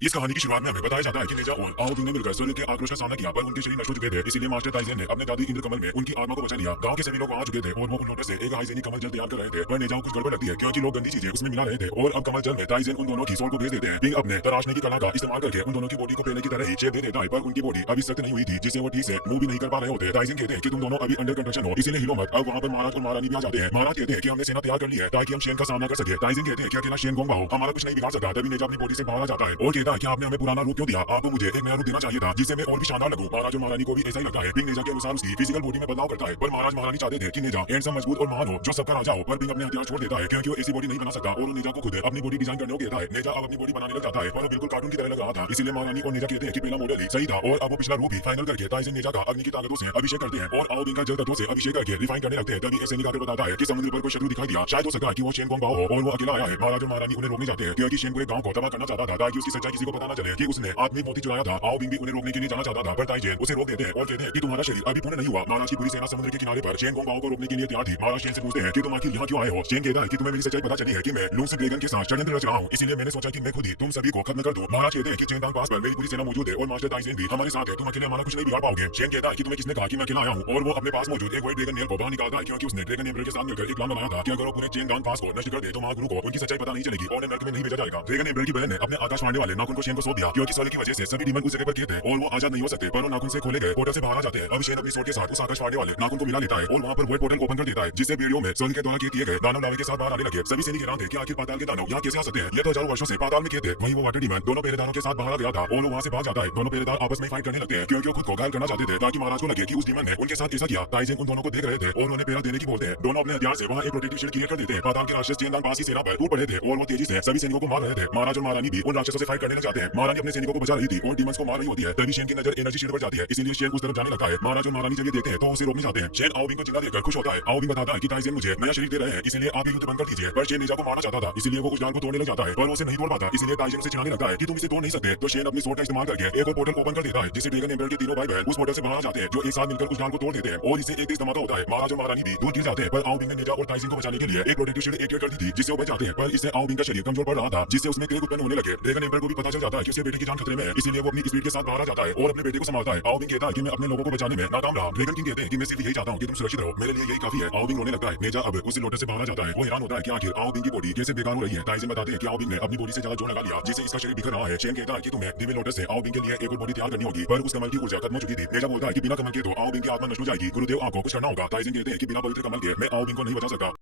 इस कहानी की शुरुआत में हमें बताया जाता है कि नेजा और आओ ने मिलकर सूर्य के आक्रोश का सामना किया, पर उनके शरीर नष्ट हो चुके थे। इसीलिए मास्टर ताइजेन ने अपने दादी इंद्रकमल में उनकी आत्मा को बचा लिया। गांव के सभी लोग आ चुके थे और वो उन लोटों से एक हाइजेनिक कमल जल तैयार कर रहे थे, पर नेजा को कुछ गड़बड़ लगती है क्योंकि लोग गंदी चीजें उसमें मिला रहे थे। और अब कमल जल में ताइजेन उन दोनों की सोल को भेज देते हैं। पिंग अपने तराशने की कला का इस्तेमाल करके उन दोनों की बॉडी को पहले की तरह ही शेप दे देता है, पर उनकी बॉडी अभी सख्त नहीं हुई थी, जिससे वो ठीक से मूव भी नहीं कर पा रहे होते। ताइजेन कहते हैं कि तुम दोनों अभी अंडर कंस्ट्रक्शन हो, इसीलिए हिलो मत। अब वहां पर महाराज और महारानी भी आ जाते हैं। महाराज कहते हैं कि हमने सेना तैयार कर ली है ताकि हम शेन का सामना कर सके। ताइजेन कहते हैं कि अकेला शेन गोंगा हो हमारा कुछ नहीं बिगाड़ सकता। तभी नेजा अपनी बॉडी से बाहर आ जाता है और कहता है कि आपने हमें पुराना रूप क्यों दिया, आपको मुझे एक नया रूप देना चाहिए था जिससे मैं और भी शानदार लगूं। महाराज और महारानी को भी ऐसा ही लगता है। पिंग नेजा के अनुसार उसकी फिजिकल बॉडी में बदलाव करता है, पर महाराज महारानी चाहते थे कि नेजा हैंडसम, मजबूत और महान हो जो सबका राजा हो। पर पिंग अपने हथियार छोड़ देता है क्योंकि वो ऐसी बॉडी नहीं बना सकता और नेजा को खुद अपनी बॉडी डिजाइन करने को कहता है। नेजा अब अपनी बॉडी बनाने लग जाता है, पर वो बिल्कुल कार्टून की तरह लग रहा था। इसीलिए महारानी और नेजा कहते हैं कि पहला मॉडल ही सही था और अब वो पिछला रूप ही फाइनल करके ताइजेन नेजा का अग्नि की ताकतों से अभिषेक करते हैं और आओ बिंग का जल तत्वों से अभिषेक करके रिफाइन करने लगते हैं। तभी ऐसे निकाल बताता है कि समुद्र पर कोई शत्रु दिखाई दिया, शायद हो सकता है कि वो शेन गोंगा हो और वो अकेला आया है। महाराज और महारानी उन्हें रोकने जाते हैं क्योंकि शेन को एक गांव को तबाह करना चाहता था ताकि उसकी सच्चाई किसी को पता न चले कि उसने आत्मिक मोती चुराया था। आओ बिंग भी उन्हें रोकने के लिए जाना चाहता था, पर ताइजेन उसे रोक देते हैं और कहते हैं कि तुम्हारा शरीर अभी पूर्ण नहीं हुआ। महाराज की पूरी सेना समुद्र के किनारे पर शेन गोंगाओ को रोकने के लिए तैयार थी। महाराज शेन से पूछते हैं कि तुम आखिर यहाँ क्यों आए हो। शेन कहता है कि तुम्हें मेरी सच्चाई पता चली है कि मैं लूस ड्रैगन के साथ षड्यंत्र रच रहा हूँ, इसलिए मैंने सोचा कि मैं खुद ही तुम सभी को खत्म कर दूं। महाराज कहते हैं कि चेंगदांग पास पर मेरी पूरी सेना मौजूद है और मास्टर ताइजेन भी हमारे साथ है, तुम अकेले हमारा कुछ नहीं बिगाड़ पाओगे। शेन कहता है कि तुम्हें किसने कहा कि मैं अकेला आया हूँ, और वो अपने पास मौजूद एक व्हाइट ड्रैगन नेल को बाहर निकालता है क्योंकि उसने ड्रैगन एम्बर के साथ मिलकर एक प्लान बनाया था कि अगर वो पूरे चेंगदांग पास को नष्ट कर दे तो महागुरु को उनकी सच्चाई पता नहीं चलेगी और नर्क में नहीं भेजा जाएगा। ड्रैगन एम्बर की बहन ने अपने आकाश फाड़ने वाले नाखून को शेन को सौंप दिया क्योंकि सोल की वजह से सभी डीमन उस जगह पर थे और वो आजाद नहीं हो सकते, पर वो नाखून से खोले गए पोर्टल से बाहर आ जाते हैं। अब शेन अपनी सोल के साथ उस आकाश फाड़ने वाले नाखून को मिला लेता है और वहां पर व्हाइट पोर्टल ओपन कर देता है, जिससे वीडियो में सोल के द्वारा किए गए दानव लावे के साथ बाहर आने लगे। सभी सैनिक हैरान थे कि आखिर पाताल के दानव यहाँ कैसे आ सकते हैं, ये तो हजारों वर्षों से पाताल में किए थे। वहीं वो वाटर डीमन दोनों पहरेदारों के साथ बाहर आ गया था और वो वहां से भाग जाता है। दोनों पहरेदार आपस में फाइट करने लगते हैं क्योंकि वो खुद को घायल करना चाहते थे ताकि महाराज को लगे कि उस डीमन ने उनके साथ ऐसा किया। ताइजेन उन दोनों को देख रहे थे और उन्हें पहरा देने की बोलते हैं। दोनों अपने हथियार से वहां एक प्रोटेक्टिव शील्ड क्रिएट कर देते हैं। पाताल के राक्षस चेंगदांग पास की सेना पर टूट पड़े थे और वो तेजी से सभी सैनिकों को मार रहे थे। महाराज और महारानी भी उन राक्षसों से फाइट करने लग जाते हैं। महारानी अपने सैनिकों को बचा रही थी और डीमंस को मार रही होती है। तभी शेन की नजर एनर्जी शील्ड पर जाती है, इसीलिए शेन उस तरफ जाने लगता है। महाराज और महारानी जब ये देखते हैं तो उसे रोकने जाते हैं। शेन आओ बिंग को चिल्ला देकर खुश होता है। आओ बिंग बताता है कि ताइजेन मुझे नया शरीर दे रहे हैं, इसलिए आप ये युद्ध बंद कर दीजिए। पर शेन नेजा को मारना चाहता था, इसलिए वो उस जाल को तोड़ने लग जाता है, पर उसे नहीं तोड़ पाता। इसलिए ताइजेन उसे चिढ़ाने लगता है कि तुम इसे तोड़ नहीं सकते। तो शेन अपनी स्वॉर्ड का इस्तेमाल करके एक और पोर्टल ओपन कर देता है, जिससे ड्रैगन एम्बर के तीनों भाई बहन उस पोर्टल से बाहर आ जाते हैं जो एक साथ मिलकर उस जाल को तोड़ देते हैं और इसे एक तेज धमाका होता है। महाराज और महारानी भी दूर गिर जाते हैं, पर आओ बिंग ने नेजा और ताइजेन को बचाने के लिए एक प्रोटेक्टिव शील्ड एक्टिवेट कर दी थी, जिससे वो बच जाते हैं। पर इससे आओ बिंग का शरीर कमजोर पड़ रहा था, जिससे उसमें क्रेक उत्पन्न होने लगे। ड्रैगन एम्बर को भी पता चल जाता है कि उसके बेटे की जान खतरे में है, इसलिए वो अपनी स्पीड के साथ बाहर आ जाता है और अपने बेटे को संभालता है। आओ बिंग कहता है कि मैं अपने लोगों को बचाने में नाकाम रहा। ड्रैगन किंग कहते हैं कि मैं सिर्फ यही चाहता हूँ कि तुम सुरक्षित रहो, मेरे लिए यही काफी है। आओ बिंग रोने लगता है। नेजा अब उसी लोटे से बाहर आ जाता है। वो हैरान होता है कि आखिर आओ बिंग की बॉडी कैसे बेकार हो रही है। ताइजेन बताते हैं कि आओ बिंग ने अपनी बॉडी से ज्यादा जोर लगा लिया, जिससे इसका शरीर बिखर रहा है। शेन कहता है कि तुम्हें दिव्य लोटस से आओ बिंग के लिए एक और बॉडी तैयार करनी होगी, पर उस कमल की ऊर्जा खत्म हो चुकी थी। नेजा बोलता है कि बिना कमल के तो आओ बिंग की आत्मा नष्ट हो जाएगी, गुरुदेव आपको कुछ करना होगा। ताइजेन कहते हैं कि बिना पवित्र कमल के मैं आओ बिंग को नहीं बचा सकता।